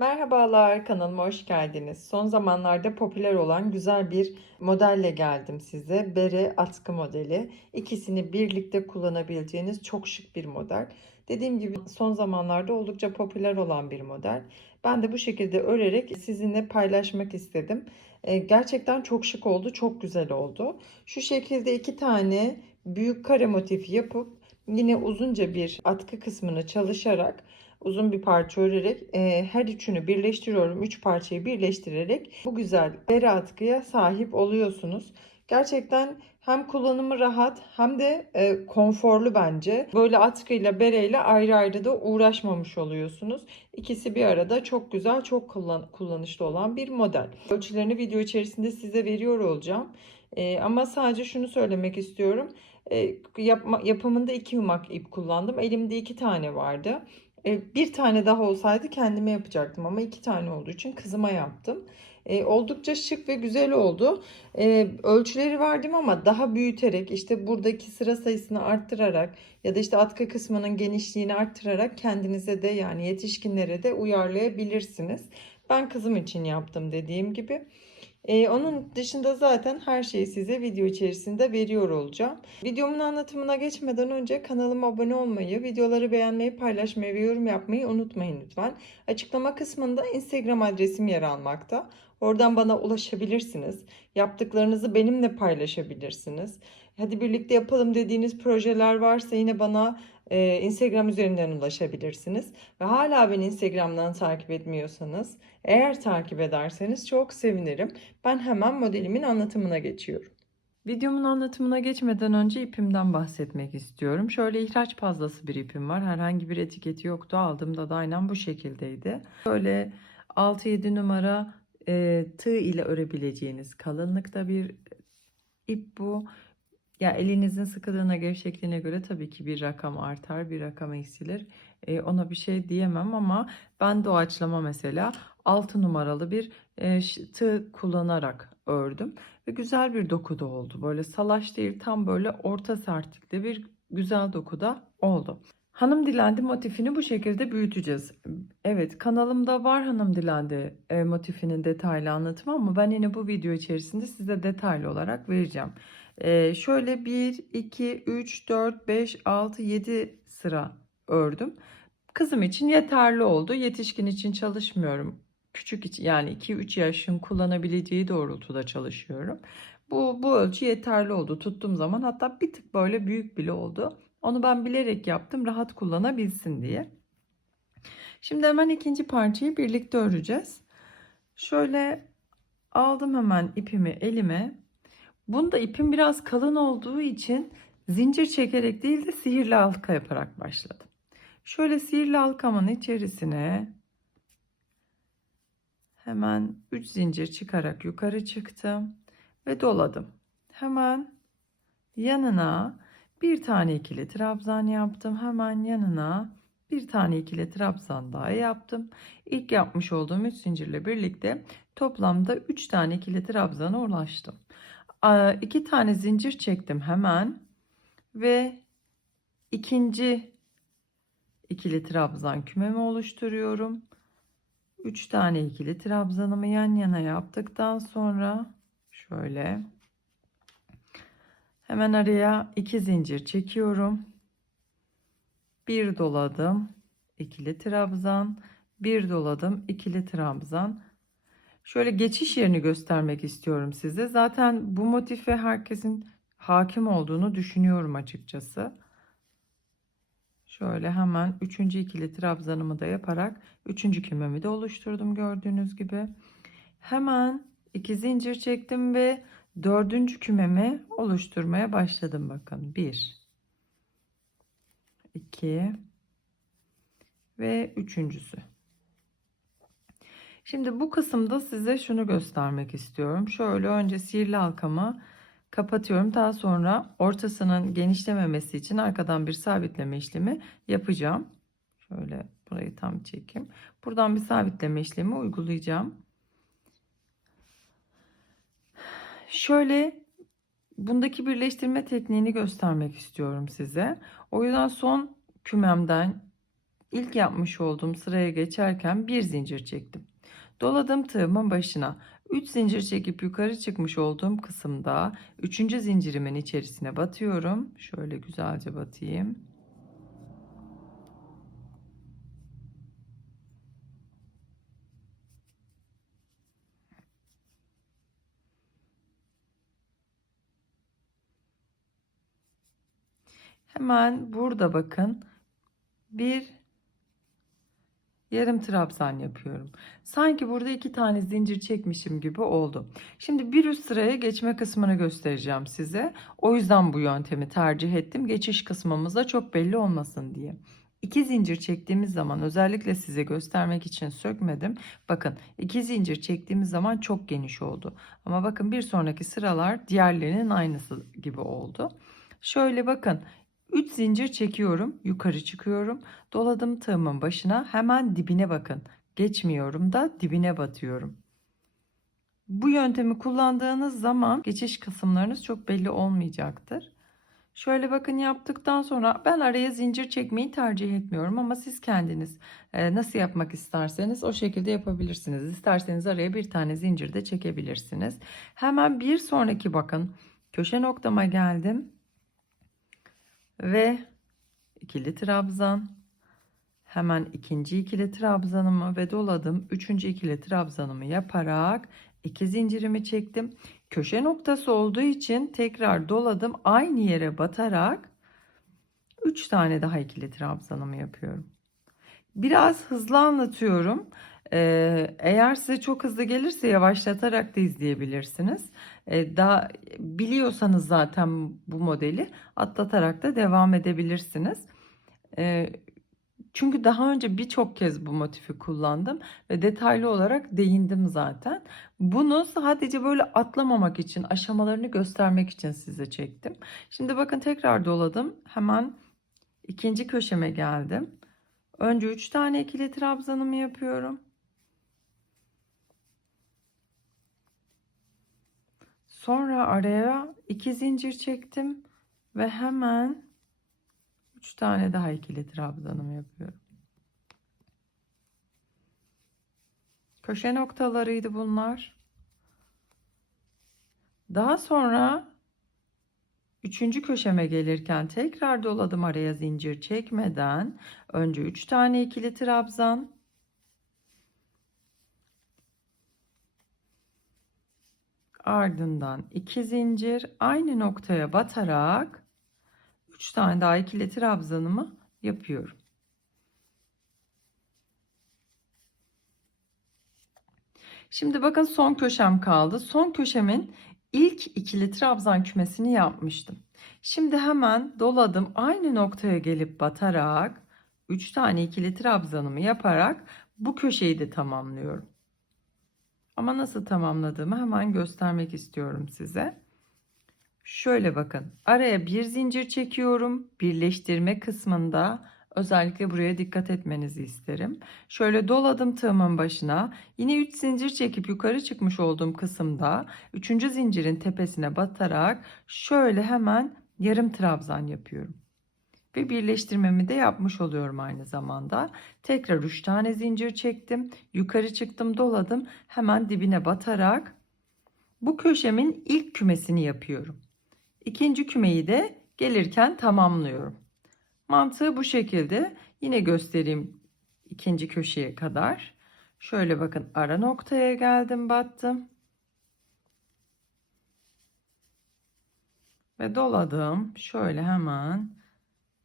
Merhabalar, kanalıma hoş geldiniz. Son zamanlarda popüler olan güzel bir modelle geldim size. Bere atkı modeli. İkisini birlikte kullanabileceğiniz çok şık bir model. Dediğim gibi son zamanlarda oldukça popüler olan bir model. Ben de bu şekilde örerek sizinle paylaşmak istedim. Ee, Gerçekten çok şık oldu, çok güzel oldu. Şu şekilde iki tane büyük kare motifi yapıp yine uzunca bir atkı kısmını çalışarak uzun bir parça örerek e, her üçünü birleştiriyorum. Üç parçayı birleştirerek bu güzel bere atkıya sahip oluyorsunuz. Gerçekten hem kullanımı rahat hem de e, konforlu bence. Böyle atkıyla bereyle ayrı ayrı da uğraşmamış oluyorsunuz. İkisi bir arada çok güzel, çok kullan kullanışlı olan bir model. Ölçülerini video içerisinde size veriyor olacağım. E, ama sadece şunu söylemek istiyorum. E, yapma, yapımında iki yumak ip kullandım. Elimde iki tane vardı. E, bir tane daha olsaydı kendime yapacaktım ama iki tane olduğu için kızıma yaptım. E, oldukça şık ve güzel oldu. E, ölçüleri verdim ama daha büyüterek işte buradaki sıra sayısını arttırarak ya da işte atkı kısmının genişliğini arttırarak kendinize de yani yetişkinlere de uyarlayabilirsiniz. Ben kızım için yaptım dediğim gibi. Ee, onun dışında zaten her şeyi size video içerisinde veriyor olacağım. Videomun anlatımına geçmeden önce kanalıma abone olmayı, videoları beğenmeyi, paylaşmayı ve yorum yapmayı unutmayın lütfen. Açıklama kısmında Instagram adresim yer almakta. Oradan bana ulaşabilirsiniz. Yaptıklarınızı benimle paylaşabilirsiniz. Hadi birlikte yapalım dediğiniz projeler varsa yine bana e, Instagram üzerinden ulaşabilirsiniz. Ve hala beni Instagram'dan takip etmiyorsanız, eğer takip ederseniz çok sevinirim. Ben hemen modelimin anlatımına geçiyorum. Videomun anlatımına geçmeden önce ipimden bahsetmek istiyorum. Şöyle ihraç fazlası bir ipim var. Herhangi bir etiketi yoktu. Aldığımda da aynen bu şekildeydi. Böyle 6-7 numara e, tığ ile örebileceğiniz kalınlıkta bir ip bu. Ya elinizin sıkılığına, gevşekliğine göre tabii ki bir rakam artar, bir rakam eksilir. E, ona bir şey diyemem ama ben doğaçlama mesela 6 numaralı bir e, tığ kullanarak ördüm. Ve güzel bir dokuda oldu. Böyle salaş değil tam böyle orta sertlikte bir güzel dokuda oldu. Hanım dilendi motifini bu şekilde büyüteceğiz. Evet kanalımda var hanım dilendi e, motifinin detaylı anlatımı ama ben yine bu video içerisinde size detaylı olarak vereceğim. Ee, şöyle 1, 2, 3, 4, 5, 6, 7 sıra ördüm. Kızım için yeterli oldu. Yetişkin için çalışmıyorum. Küçük için yani 2-3 yaşın kullanabileceği doğrultuda çalışıyorum. Bu, bu ölçü yeterli oldu. Tuttuğum zaman hatta bir tık böyle büyük bile oldu. Onu ben bilerek yaptım rahat kullanabilsin diye. Şimdi hemen ikinci parçayı birlikte öreceğiz. Şöyle aldım hemen ipimi elime. Bunda ipim biraz kalın olduğu için zincir çekerek değil de sihirli halka yaparak başladım. Şöyle sihirli halkamın içerisine hemen 3 zincir çıkarak yukarı çıktım ve doladım. Hemen yanına bir tane ikili trabzan yaptım. Hemen yanına bir tane ikili trabzan daha yaptım. İlk yapmış olduğum 3 zincirle birlikte toplamda 3 tane ikili trabzana ulaştım. İki tane zincir çektim hemen ve ikinci ikili trabzan kümemi oluşturuyorum. 3 tane ikili trabzanımı yan yana yaptıktan sonra şöyle hemen araya iki zincir çekiyorum. Bir doladım ikili trabzan, bir doladım ikili trabzan. Şöyle geçiş yerini göstermek istiyorum size. Zaten bu motife herkesin hakim olduğunu düşünüyorum açıkçası. Şöyle hemen üçüncü ikili trabzanımı da yaparak üçüncü kümemi de oluşturdum gördüğünüz gibi. Hemen iki zincir çektim ve dördüncü kümemi oluşturmaya başladım bakın. Bir, iki ve üçüncüsü. Şimdi bu kısımda size şunu göstermek istiyorum. Şöyle önce sihirli halkamı kapatıyorum. Daha sonra ortasının genişlememesi için arkadan bir sabitleme işlemi yapacağım. Şöyle burayı tam çekeyim. Buradan bir sabitleme işlemi uygulayacağım. Şöyle bundaki birleştirme tekniğini göstermek istiyorum size. O yüzden son kümemden ilk yapmış olduğum sıraya geçerken bir zincir çektim. Doladım tığımın başına 3 zincir çekip yukarı çıkmış olduğum kısımda 3. zincirimin içerisine batıyorum. Şöyle güzelce batayım. Hemen burada bakın bir yarım trabzan yapıyorum. Sanki burada iki tane zincir çekmişim gibi oldu. Şimdi bir üst sıraya geçme kısmını göstereceğim size. O yüzden bu yöntemi tercih ettim. Geçiş kısmımızda çok belli olmasın diye. İki zincir çektiğimiz zaman özellikle size göstermek için sökmedim. Bakın iki zincir çektiğimiz zaman çok geniş oldu. Ama bakın bir sonraki sıralar diğerlerinin aynısı gibi oldu. Şöyle bakın 3 zincir çekiyorum, yukarı çıkıyorum. Doladım tığımın başına, hemen dibine bakın. Geçmiyorum da dibine batıyorum. Bu yöntemi kullandığınız zaman geçiş kısımlarınız çok belli olmayacaktır. Şöyle bakın yaptıktan sonra ben araya zincir çekmeyi tercih etmiyorum ama siz kendiniz e, nasıl yapmak isterseniz o şekilde yapabilirsiniz. İsterseniz araya bir tane zincir de çekebilirsiniz. Hemen bir sonraki bakın köşe noktama geldim ve ikili trabzan. Hemen ikinci ikili trabzanımı ve doladım. Üçüncü ikili trabzanımı yaparak iki zincirimi çektim. Köşe noktası olduğu için tekrar doladım. Aynı yere batarak 3 tane daha ikili trabzanımı yapıyorum. Biraz hızlı anlatıyorum eğer size çok hızlı gelirse yavaşlatarak da izleyebilirsiniz. Ee, daha biliyorsanız zaten bu modeli atlatarak da devam edebilirsiniz. Çünkü daha önce birçok kez bu motifi kullandım ve detaylı olarak değindim zaten. Bunu sadece böyle atlamamak için, aşamalarını göstermek için size çektim. Şimdi bakın tekrar doladım. Hemen ikinci köşeme geldim. Önce 3 tane ikili trabzanımı yapıyorum. Sonra araya iki zincir çektim ve hemen üç tane daha ikili trabzanımı yapıyorum. Köşe noktalarıydı bunlar. Daha sonra üçüncü köşeme gelirken tekrar doladım araya zincir çekmeden önce üç tane ikili trabzan ardından iki zincir aynı noktaya batarak 3 tane daha ikili trabzanımı yapıyorum. Şimdi bakın son köşem kaldı. Son köşemin ilk ikili trabzan kümesini yapmıştım. Şimdi hemen doladım. Aynı noktaya gelip batarak 3 tane ikili trabzanımı yaparak bu köşeyi de tamamlıyorum. Ama nasıl tamamladığımı hemen göstermek istiyorum size. Şöyle bakın. Araya bir zincir çekiyorum. Birleştirme kısmında özellikle buraya dikkat etmenizi isterim. Şöyle doladım tığımın başına. Yine 3 zincir çekip yukarı çıkmış olduğum kısımda 3. zincirin tepesine batarak şöyle hemen yarım trabzan yapıyorum ve birleştirmemi de yapmış oluyorum aynı zamanda. Tekrar 3 tane zincir çektim. Yukarı çıktım, doladım. Hemen dibine batarak bu köşemin ilk kümesini yapıyorum. İkinci kümeyi de gelirken tamamlıyorum. Mantığı bu şekilde. Yine göstereyim ikinci köşeye kadar. Şöyle bakın ara noktaya geldim, battım. Ve doladım. Şöyle hemen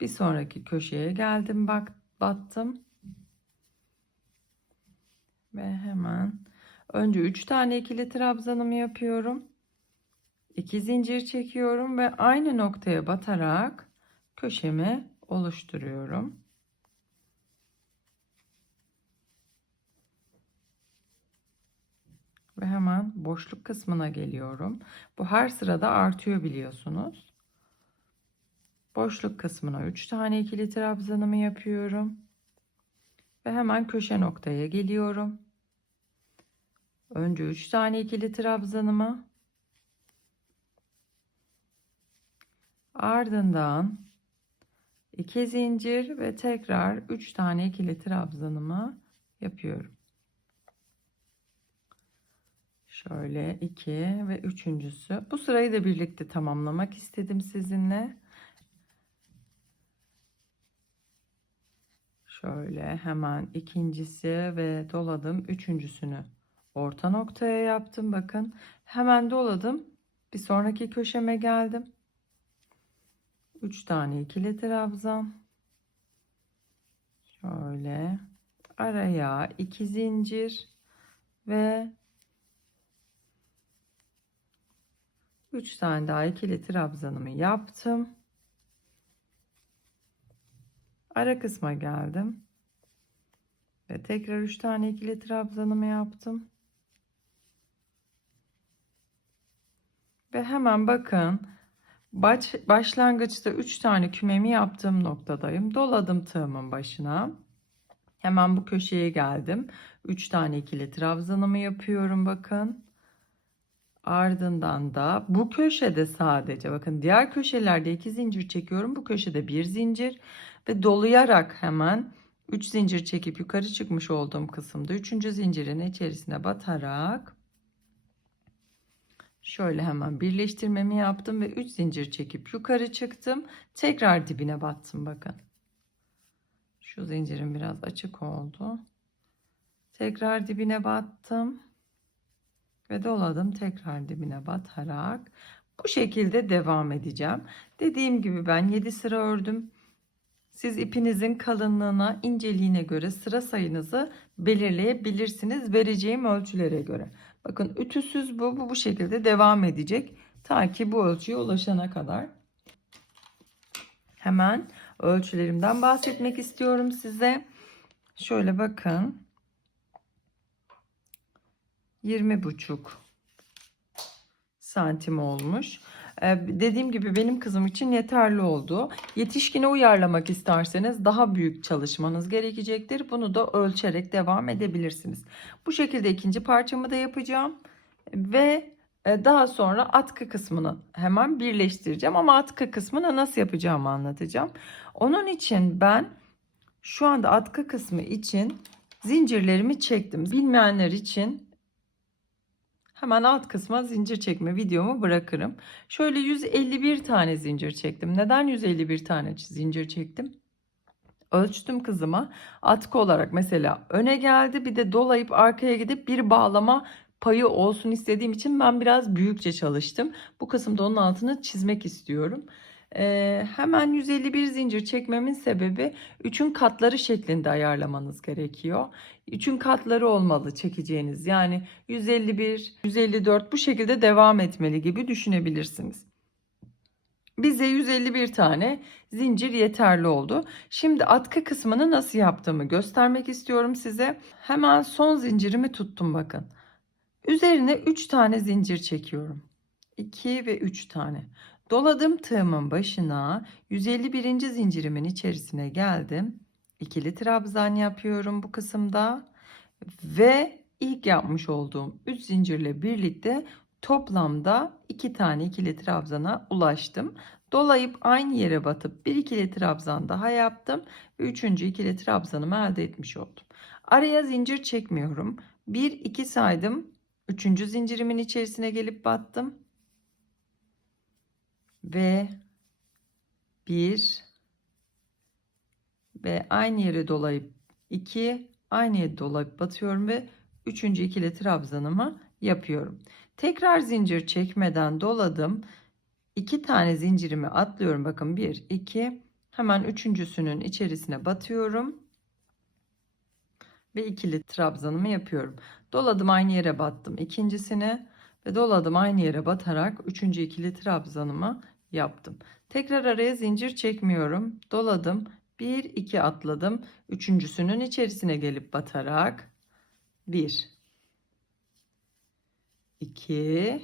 bir sonraki köşeye geldim bak battım. Ve hemen önce 3 tane ikili trabzanımı yapıyorum. 2 zincir çekiyorum ve aynı noktaya batarak köşemi oluşturuyorum. Ve hemen boşluk kısmına geliyorum. Bu her sırada artıyor biliyorsunuz. Boşluk kısmına 3 tane ikili trabzanımı yapıyorum. Ve hemen köşe noktaya geliyorum. Önce 3 tane ikili trabzanımı ardından 2 zincir ve tekrar 3 tane ikili trabzanımı yapıyorum. Şöyle 2 ve üçüncüsü. Bu sırayı da birlikte tamamlamak istedim sizinle. Şöyle hemen ikincisi ve doladım. Üçüncüsünü orta noktaya yaptım. Bakın hemen doladım. Bir sonraki köşeme geldim. 3 tane ikili trabzan. Şöyle araya 2 zincir ve 3 tane daha ikili trabzanımı yaptım. Ara kısma geldim. Ve tekrar 3 tane ikili trabzanımı yaptım. Ve hemen bakın baş, başlangıçta 3 tane kümemi yaptığım noktadayım. Doladım tığımın başına. Hemen bu köşeye geldim. 3 tane ikili trabzanımı yapıyorum bakın. Ardından da bu köşede sadece bakın diğer köşelerde 2 zincir çekiyorum. Bu köşede 1 zincir ve dolayarak hemen 3 zincir çekip yukarı çıkmış olduğum kısımda 3. zincirin içerisine batarak şöyle hemen birleştirmemi yaptım ve 3 zincir çekip yukarı çıktım. Tekrar dibine battım bakın. Şu zincirim biraz açık oldu. Tekrar dibine battım ve doladım tekrar dibine batarak bu şekilde devam edeceğim. Dediğim gibi ben 7 sıra ördüm. Siz ipinizin kalınlığına, inceliğine göre sıra sayınızı belirleyebilirsiniz vereceğim ölçülere göre. Bakın ütüsüz bu, bu bu şekilde devam edecek ta ki bu ölçüye ulaşana kadar. Hemen ölçülerimden bahsetmek istiyorum size. Şöyle bakın. 20 buçuk santim olmuş. Ee, dediğim gibi benim kızım için yeterli oldu. Yetişkine uyarlamak isterseniz daha büyük çalışmanız gerekecektir. Bunu da ölçerek devam edebilirsiniz. Bu şekilde ikinci parçamı da yapacağım. Ve e, daha sonra atkı kısmını hemen birleştireceğim. Ama atkı kısmını nasıl yapacağımı anlatacağım. Onun için ben şu anda atkı kısmı için zincirlerimi çektim. Bilmeyenler için Hemen alt kısma zincir çekme videomu bırakırım. Şöyle 151 tane zincir çektim. Neden 151 tane zincir çektim? Ölçtüm kızıma. Atkı olarak mesela öne geldi bir de dolayıp arkaya gidip bir bağlama payı olsun istediğim için ben biraz büyükçe çalıştım. Bu kısımda onun altını çizmek istiyorum. Ee, hemen 151 zincir çekmemin sebebi 3'ün katları şeklinde ayarlamanız gerekiyor. 3'ün katları olmalı çekeceğiniz. Yani 151, 154 bu şekilde devam etmeli gibi düşünebilirsiniz. Bize 151 tane zincir yeterli oldu. Şimdi atkı kısmını nasıl yaptığımı göstermek istiyorum size. Hemen son zincirimi tuttum bakın. Üzerine 3 tane zincir çekiyorum. 2 ve 3 tane. Doladım tığımın başına 151. zincirimin içerisine geldim. İkili trabzan yapıyorum bu kısımda ve ilk yapmış olduğum 3 zincirle birlikte toplamda 2 tane ikili trabzana ulaştım. Dolayıp aynı yere batıp bir ikili trabzan daha yaptım ve üçüncü ikili trabzanımı elde etmiş oldum. Araya zincir çekmiyorum. 1 2 saydım. Üçüncü zincirimin içerisine gelip battım ve bir ve aynı yere dolayıp iki aynı yere dolayıp batıyorum ve üçüncü ikili trabzanımı yapıyorum. Tekrar zincir çekmeden doladım. iki tane zincirimi atlıyorum. Bakın bir, iki. Hemen üçüncüsünün içerisine batıyorum. Ve ikili trabzanımı yapıyorum. Doladım aynı yere battım. ikincisine ve doladım aynı yere batarak üçüncü ikili trabzanımı yaptım. Tekrar araya zincir çekmiyorum. Doladım. 1 2 atladım. Üçüncüsünün içerisine gelip batarak 1 2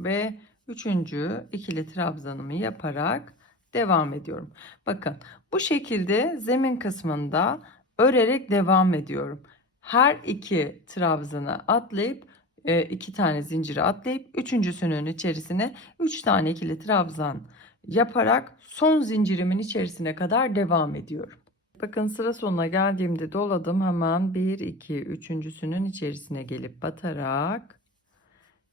ve üçüncü ikili trabzanımı yaparak devam ediyorum. Bakın bu şekilde zemin kısmında örerek devam ediyorum. Her iki trabzanı atlayıp iki tane zinciri atlayıp üçüncüsünün içerisine üç tane ikili trabzan yaparak son zincirimin içerisine kadar devam ediyorum. Bakın sıra sonuna geldiğimde doladım. Hemen 1 2 üçüncüsünün içerisine gelip batarak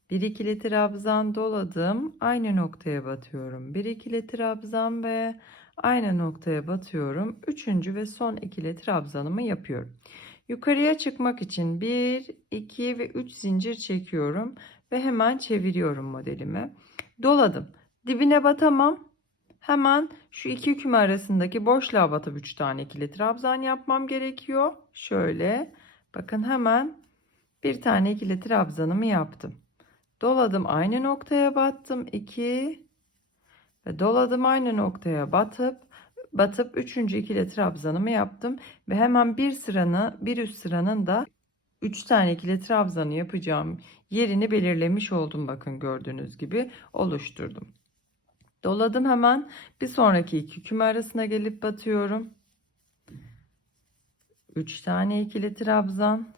1 ikili trabzan doladım. Aynı noktaya batıyorum. 1 ikili trabzan ve aynı noktaya batıyorum. Üçüncü ve son ikili trabzanımı yapıyorum yukarıya çıkmak için 1 2 ve 3 zincir çekiyorum ve hemen çeviriyorum modelimi doladım dibine batamam Hemen şu iki küme arasındaki boşluğa batıp 3 tane ikili trabzan yapmam gerekiyor. Şöyle bakın hemen bir tane ikili trabzanımı yaptım. Doladım aynı noktaya battım 2 ve doladım aynı noktaya batıp batıp üçüncü ikili trabzanımı yaptım ve hemen bir sıranı bir üst sıranın da 3 tane ikili trabzanı yapacağım yerini belirlemiş oldum bakın gördüğünüz gibi oluşturdum. Doladım hemen bir sonraki iki küme arasına gelip batıyorum. 3 tane ikili trabzan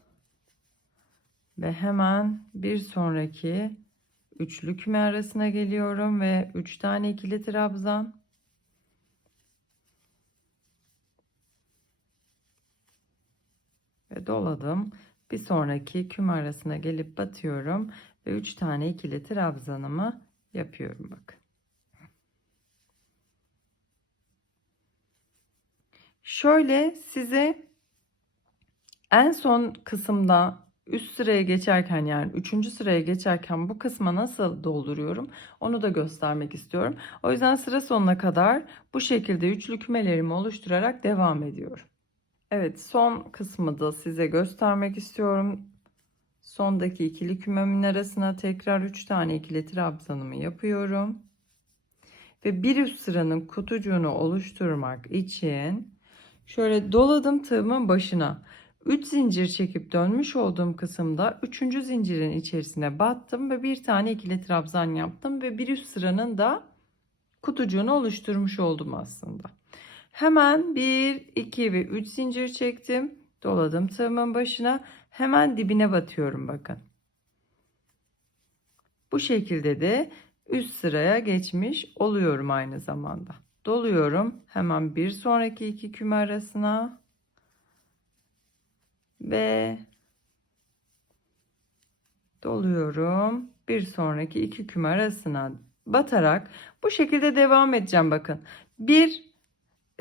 ve hemen bir sonraki üçlü küme arasına geliyorum ve 3 tane ikili trabzan ve doladım. Bir sonraki küme arasına gelip batıyorum ve 3 tane ikili trabzanımı yapıyorum bakın. Şöyle size en son kısımda üst sıraya geçerken yani üçüncü sıraya geçerken bu kısma nasıl dolduruyorum onu da göstermek istiyorum. O yüzden sıra sonuna kadar bu şekilde üçlü kümelerimi oluşturarak devam ediyorum. Evet son kısmı da size göstermek istiyorum. Sondaki ikili kümemin arasına tekrar 3 tane ikili trabzanımı yapıyorum. Ve bir üst sıranın kutucuğunu oluşturmak için Şöyle doladım tığımın başına. 3 zincir çekip dönmüş olduğum kısımda 3. zincirin içerisine battım ve bir tane ikili trabzan yaptım ve bir üst sıranın da kutucuğunu oluşturmuş oldum aslında. Hemen 1, 2 ve 3 zincir çektim. Doladım tığımın başına. Hemen dibine batıyorum bakın. Bu şekilde de üst sıraya geçmiş oluyorum aynı zamanda doluyorum hemen bir sonraki iki küme arasına ve doluyorum bir sonraki iki küme arasına batarak bu şekilde devam edeceğim bakın bir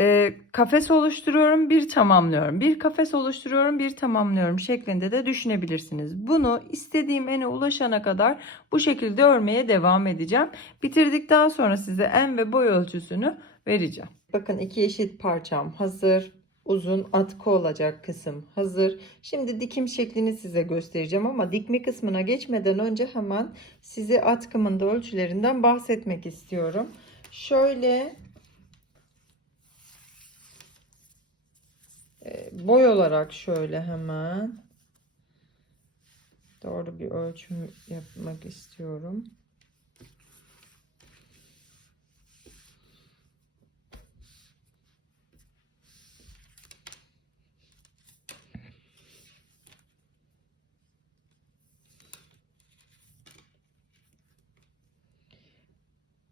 e, kafes oluşturuyorum bir tamamlıyorum bir kafes oluşturuyorum bir tamamlıyorum şeklinde de düşünebilirsiniz bunu istediğim ene ulaşana kadar bu şekilde örmeye devam edeceğim bitirdikten sonra size en ve boy ölçüsünü vereceğim. Bakın iki eşit parçam hazır. Uzun atkı olacak kısım hazır. Şimdi dikim şeklini size göstereceğim ama dikme kısmına geçmeden önce hemen size atkımın da ölçülerinden bahsetmek istiyorum. Şöyle boy olarak şöyle hemen doğru bir ölçüm yapmak istiyorum.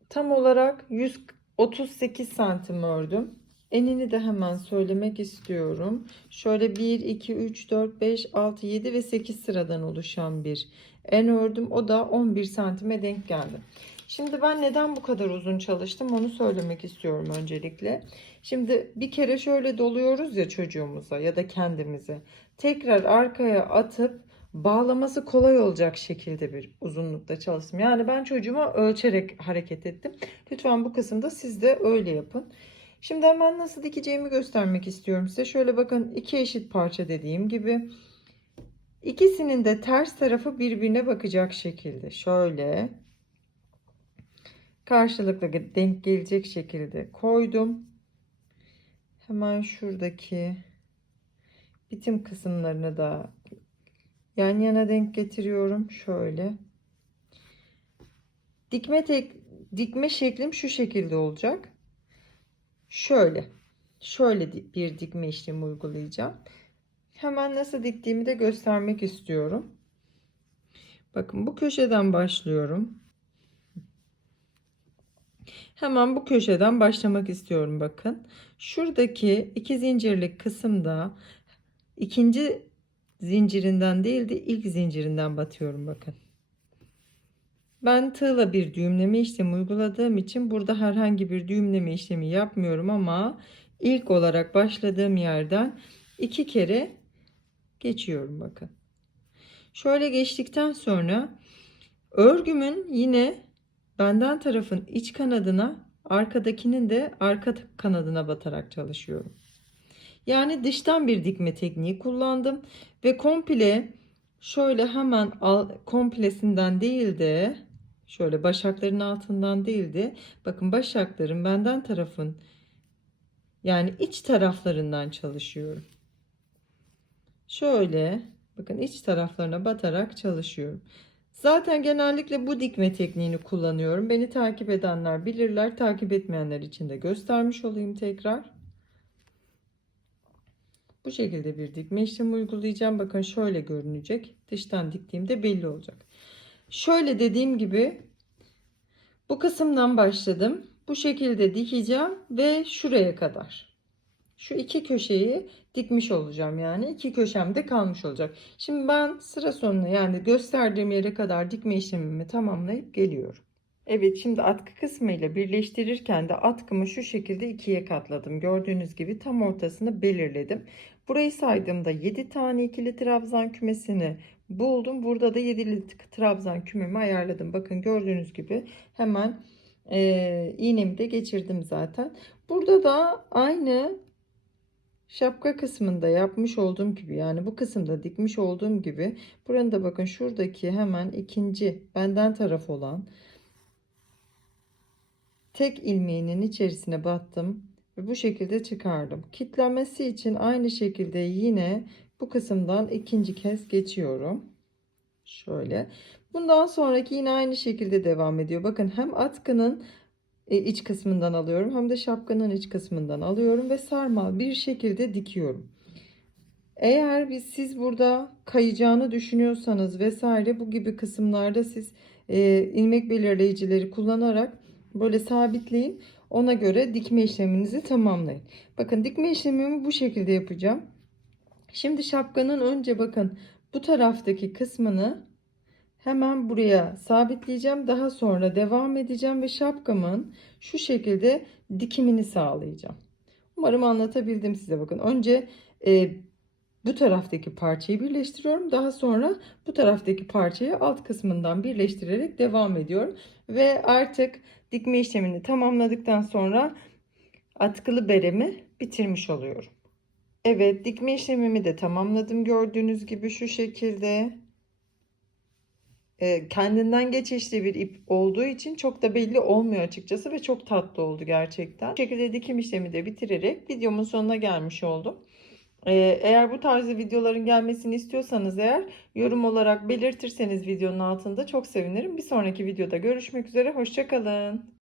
Tam olarak 138 santim ördüm. Enini de hemen söylemek istiyorum. Şöyle 1, 2, 3, 4, 5, 6, 7 ve 8 sıradan oluşan bir en ördüm. O da 11 santime denk geldi. Şimdi ben neden bu kadar uzun çalıştım onu söylemek istiyorum öncelikle. Şimdi bir kere şöyle doluyoruz ya çocuğumuza ya da kendimize. Tekrar arkaya atıp bağlaması kolay olacak şekilde bir uzunlukta çalıştım. Yani ben çocuğuma ölçerek hareket ettim. Lütfen bu kısımda siz de öyle yapın. Şimdi hemen nasıl dikeceğimi göstermek istiyorum size. Şöyle bakın iki eşit parça dediğim gibi. İkisinin de ters tarafı birbirine bakacak şekilde. Şöyle karşılıklı denk gelecek şekilde koydum. Hemen şuradaki bitim kısımlarını da yan yana denk getiriyorum şöyle dikme tek dikme şeklim şu şekilde olacak şöyle şöyle bir dikme işlemi uygulayacağım hemen nasıl diktiğimi de göstermek istiyorum bakın bu köşeden başlıyorum Hemen bu köşeden başlamak istiyorum bakın. Şuradaki iki zincirlik kısımda ikinci zincirinden değil de ilk zincirinden batıyorum bakın. Ben tığla bir düğümleme işlemi uyguladığım için burada herhangi bir düğümleme işlemi yapmıyorum ama ilk olarak başladığım yerden iki kere geçiyorum bakın. Şöyle geçtikten sonra örgümün yine benden tarafın iç kanadına arkadakinin de arka kanadına batarak çalışıyorum. Yani dıştan bir dikme tekniği kullandım ve komple şöyle hemen al, komplesinden değil de şöyle başakların altından değil de bakın başakların benden tarafın yani iç taraflarından çalışıyorum. Şöyle bakın iç taraflarına batarak çalışıyorum. Zaten genellikle bu dikme tekniğini kullanıyorum. Beni takip edenler bilirler. Takip etmeyenler için de göstermiş olayım tekrar. Bu şekilde bir dikme işlemi uygulayacağım. Bakın şöyle görünecek. Dıştan diktiğimde belli olacak. Şöyle dediğim gibi bu kısımdan başladım. Bu şekilde dikeceğim ve şuraya kadar. Şu iki köşeyi dikmiş olacağım yani. iki köşemde kalmış olacak. Şimdi ben sıra sonuna yani gösterdiğim yere kadar dikme işlemimi tamamlayıp geliyorum. Evet şimdi atkı kısmı ile birleştirirken de atkımı şu şekilde ikiye katladım. Gördüğünüz gibi tam ortasını belirledim. Burayı saydığımda 7 tane ikili trabzan kümesini buldum. Burada da 7'li trabzan kümemi ayarladım. Bakın gördüğünüz gibi hemen e, iğnemi de geçirdim zaten. Burada da aynı şapka kısmında yapmış olduğum gibi yani bu kısımda dikmiş olduğum gibi buranın da bakın şuradaki hemen ikinci benden taraf olan tek ilmeğinin içerisine battım ve bu şekilde çıkardım. Kitlenmesi için aynı şekilde yine bu kısımdan ikinci kez geçiyorum. Şöyle. Bundan sonraki yine aynı şekilde devam ediyor. Bakın hem atkının e, iç kısmından alıyorum hem de şapkanın iç kısmından alıyorum ve sarmal bir şekilde dikiyorum. Eğer biz siz burada kayacağını düşünüyorsanız vesaire bu gibi kısımlarda siz e, ilmek belirleyicileri kullanarak böyle sabitleyin. Ona göre dikme işleminizi tamamlayın. Bakın dikme işlemimi bu şekilde yapacağım. Şimdi şapkanın önce bakın bu taraftaki kısmını hemen buraya sabitleyeceğim. Daha sonra devam edeceğim ve şapkamın şu şekilde dikimini sağlayacağım. Umarım anlatabildim size bakın. Önce e, bu taraftaki parçayı birleştiriyorum. Daha sonra bu taraftaki parçayı alt kısmından birleştirerek devam ediyorum. Ve artık dikme işlemini tamamladıktan sonra atkılı beremi bitirmiş oluyorum. Evet dikme işlemimi de tamamladım. Gördüğünüz gibi şu şekilde e, kendinden geçişli bir ip olduğu için çok da belli olmuyor açıkçası ve çok tatlı oldu gerçekten. Bu şekilde dikim işlemi de bitirerek videomun sonuna gelmiş oldum. E, eğer bu tarzda videoların gelmesini istiyorsanız eğer yorum olarak belirtirseniz videonun altında çok sevinirim. Bir sonraki videoda görüşmek üzere. Hoşçakalın.